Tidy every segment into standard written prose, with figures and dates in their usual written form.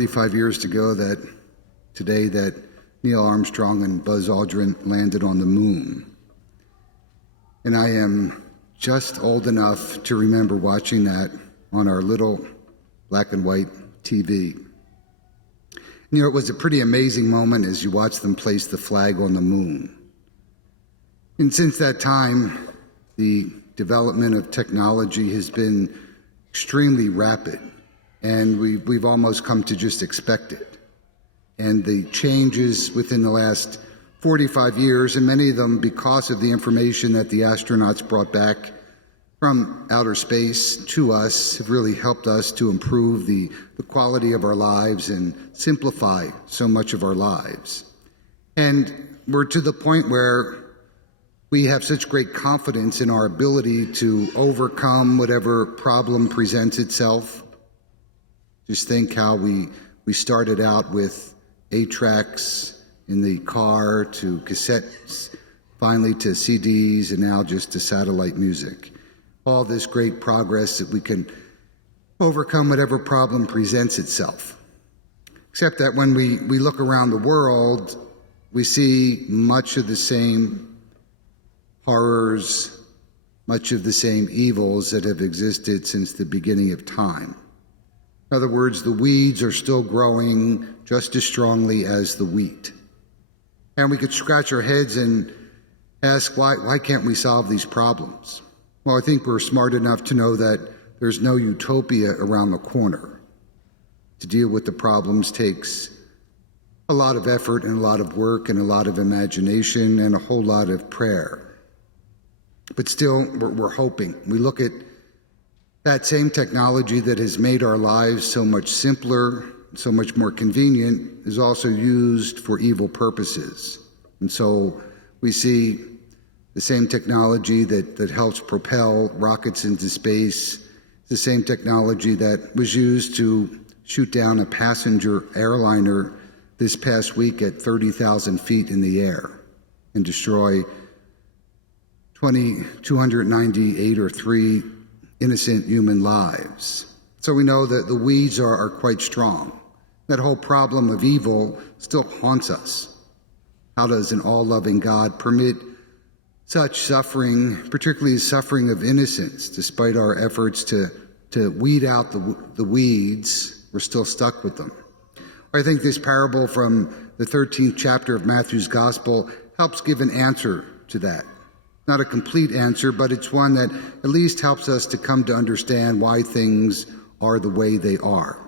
45 years ago today that Neil Armstrong and Buzz Aldrin landed on the moon. And I am just old enough to remember watching that on our little black and white TV. You know, it was a pretty amazing moment as you watch them place the flag on the moon. And since that time, the development of technology has been extremely rapid, and we've almost come to just expect it. And the changes within the last 45 years, and many of them because of the information that the astronauts brought back from outer space to us, have really helped us to improve the quality of our lives and simplify so much of our lives. And we're to the point where we have such great confidence in our ability to overcome whatever problem presents itself. Just think how we started out with 8 tracks in the car to cassettes, finally to CDs, and now just to satellite music. All this great progress that we can overcome whatever problem presents itself. Except that when we look around the world, we see much of the same horrors, much of the same evils that have existed since the beginning of time. In other words, the weeds are still growing just as strongly as the wheat. And we could scratch our heads and ask, why can't we solve these problems? Well, I think we're smart enough to know that there's no utopia around the corner. To deal with the problems takes a lot of effort and a lot of work and a lot of imagination and a whole lot of prayer. But still, we're hoping. We look at that same technology that has made our lives so much simpler, so much more convenient, is also used for evil purposes. And so we see the same technology that helps propel rockets into space, the same technology that was used to shoot down a passenger airliner this past week at 30,000 feet in the air and destroy 298 or 3 innocent human lives. So we know that the weeds are quite strong. That whole problem of evil still haunts us. How does an all-loving God permit such suffering, particularly suffering of innocence, despite our efforts to weed out the weeds? We're still stuck with them. I think this parable from the 13th chapter of Matthew's Gospel helps give an answer to that. Not a complete answer, but it's one that at least helps us to come to understand why things are the way they are.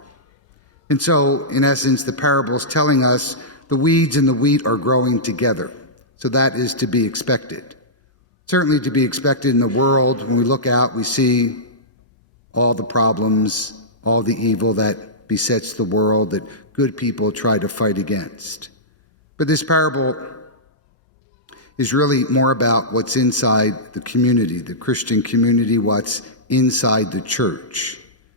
And so, in essence, the parable is telling us the weeds and the wheat are growing together. So that is to be expected. Certainly to be expected in the world. When we look out, we see all the problems, all the evil that besets the world that good people try to fight against. But this parable is really more about what's inside the community, the Christian community, what's inside the church.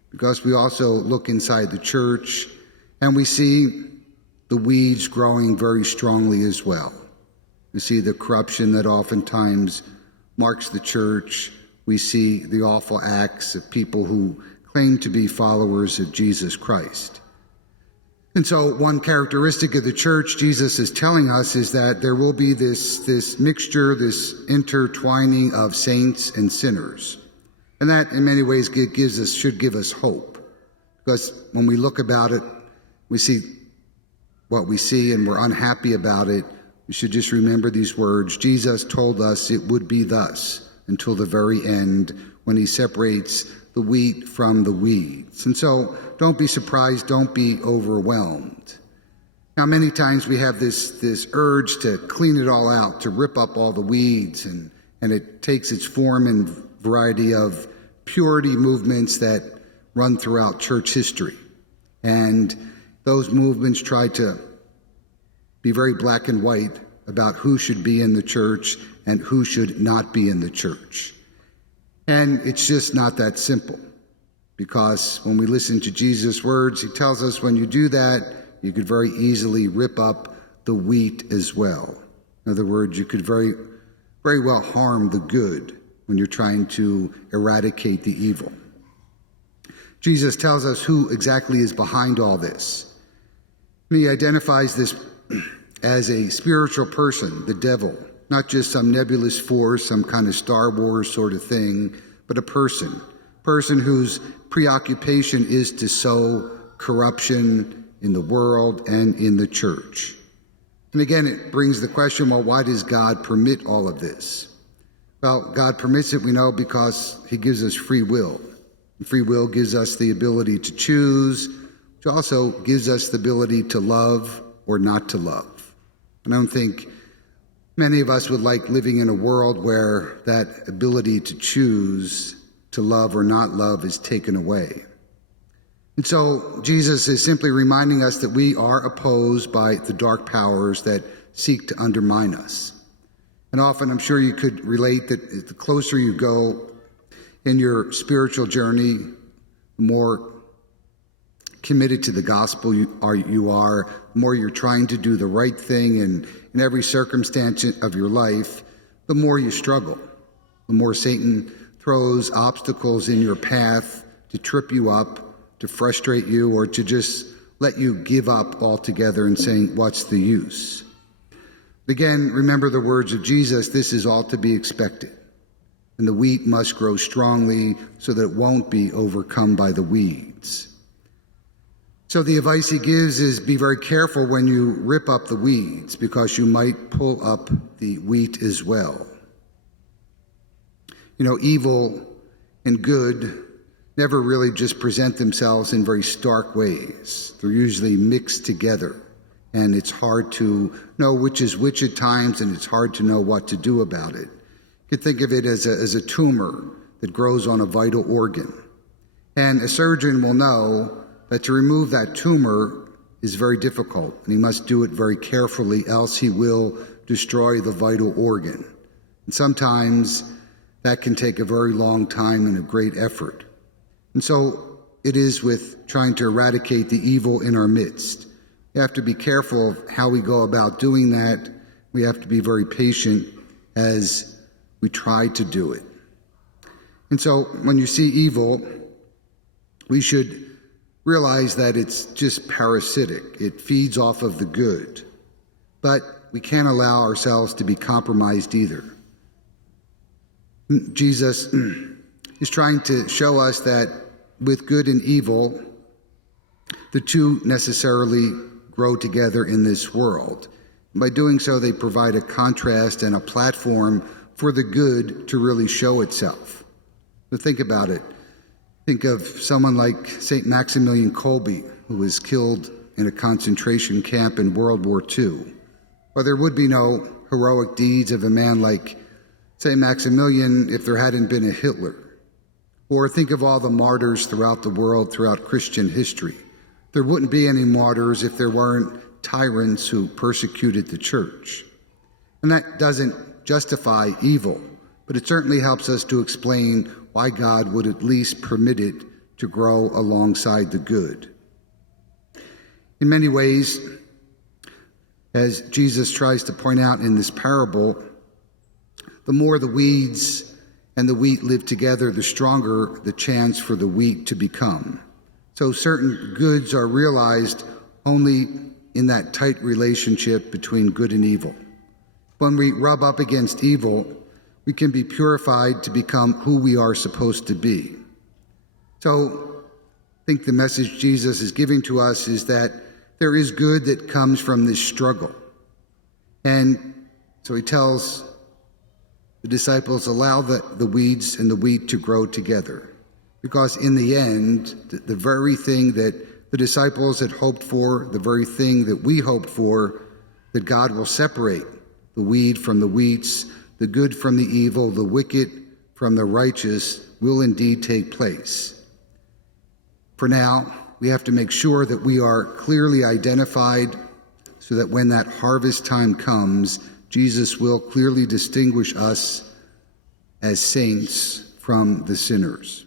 Because we also look inside the church and we see the weeds growing very strongly as well. We see the corruption that oftentimes marks the church. We see the awful acts of people who claim to be followers of Jesus Christ. And so one characteristic of the church, Jesus is telling us, is that there will be this mixture, this intertwining of saints and sinners. And that in many ways should give us hope. Because when we look about it, we see what we see and we're unhappy about it. We should just remember these words. Jesus told us it would be thus until the very end, when he separates the wheat from the weeds. And so don't be surprised, don't be overwhelmed. Now, many times we have this urge to clean it all out, to rip up all the weeds, and it takes its form and variety of purity movements that run throughout church history. And those movements try to be very black and white about who should be in the church and who should not be in the church. And it's just not that simple, because when we listen to Jesus' words, he tells us when you do that, you could very easily rip up the wheat as well. In other words, you could very, very well harm the good when you're trying to eradicate the evil. Jesus tells us who exactly is behind all this. And he identifies this as a spiritual person, the devil, not just some nebulous force, some kind of Star Wars sort of thing, but a person whose preoccupation is to sow corruption in the world and in the church. And again, it brings the question, well, why does God permit all of this? Well, God permits it, we know, because he gives us free will. And free will gives us the ability to choose, which also gives us the ability to love or not to love. And I don't think many of us would like living in a world where that ability to choose to love or not love is taken away. And so Jesus is simply reminding us that we are opposed by the dark powers that seek to undermine us. And often I'm sure you could relate that the closer you go in your spiritual journey, the more committed to the gospel you are, the more you're trying to do the right thing in every circumstance of your life, the more you struggle, the more Satan throws obstacles in your path to trip you up, to frustrate you, or to just let you give up altogether and saying, what's the use? Again, remember the words of Jesus, this is all to be expected. And the wheat must grow strongly so that it won't be overcome by the weeds. So the advice he gives is be very careful when you rip up the weeds, because you might pull up the wheat as well. You know, evil and good never really just present themselves in very stark ways. They're usually mixed together, and it's hard to know which is which at times, and it's hard to know what to do about it. You could think of it as a tumor that grows on a vital organ. And a surgeon will know that to remove that tumor is very difficult, and he must do it very carefully, else he will destroy the vital organ. And sometimes that can take a very long time and a great effort. And so it is with trying to eradicate the evil in our midst. We have to be careful of how we go about doing that. We have to be very patient as we try to do it. And so when you see evil, we should realize that it's just parasitic. It feeds off of the good. But we can't allow ourselves to be compromised either. Jesus is trying to show us that with good and evil, the two necessarily grow together in this world. By doing so, they provide a contrast and a platform for the good to really show itself. So think about it. Think of someone like St. Maximilian Kolbe, who was killed in a concentration camp in World War II. Well, there would be no heroic deeds of a man like St. Maximilian if there hadn't been a Hitler. Or think of all the martyrs throughout the world, throughout Christian history. There wouldn't be any martyrs if there weren't tyrants who persecuted the church. And that doesn't justify evil, but it certainly helps us to explain why God would at least permit it to grow alongside the good. In many ways, as Jesus tries to point out in this parable, the more the weeds and the wheat live together, the stronger the chance for the wheat to become. So certain goods are realized only in that tight relationship between good and evil. When we rub up against evil, we can be purified to become who we are supposed to be. So I think the message Jesus is giving to us is that there is good that comes from this struggle. And so he tells the disciples, allow the weeds and the wheat to grow together. Because in the end, the very thing that the disciples had hoped for, the very thing that we hoped for, that God will separate the weed from the wheats, the good from the evil, the wicked from the righteous, will indeed take place. For now, we have to make sure that we are clearly identified so that when that harvest time comes, Jesus will clearly distinguish us as saints from the sinners.